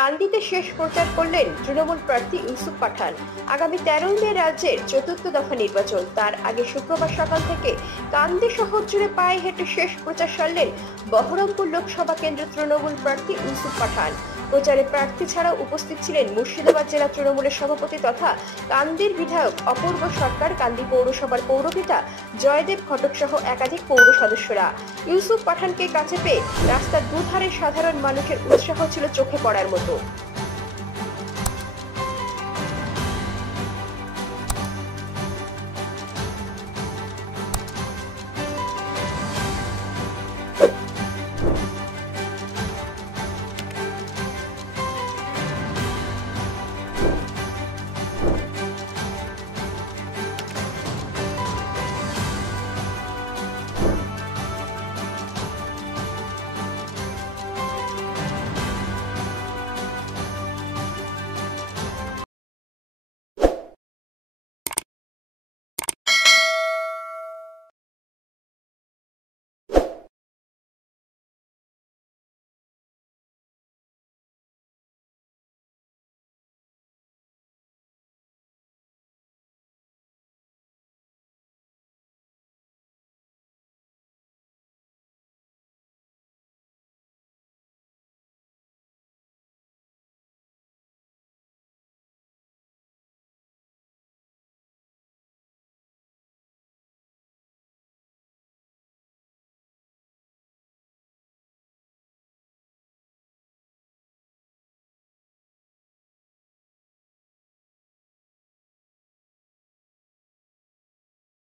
কান্দিতে শেষ প্রচার করলেন তৃণমূল প্রার্থী ইউসুফ পাঠান। আগামী 13 মে রাজ্যের চতুর্থ দফা নির্বাচন, তার আগে শুক্রবার সকাল থেকে কান্দি শহর জুড়ে পায়ে হেঁটে শেষ প্রচার সারলেন বহরমপুর লোকসভা কেন্দ্র তৃণমূল প্রার্থী ইউসুফ পাঠান। প্রচারে প্রার্থী ছাড়াও উপস্থিত ছিলেন মুর্শিদাবাদ জেলা তৃণমূলের সভাপতি তথা কান্দির বিধায়ক অপূর্ব সরকার, কান্দি পৌরসভার পৌরপিতা জয়দেব ঘটক সহ একাধিক পৌর সদস্যরা। ইউসুফ পাঠানকে কাছে পেয়ে রাস্তার দুধারে সাধারণ মানুষের উৎসাহ ছিল চোখে পড়ার মতো।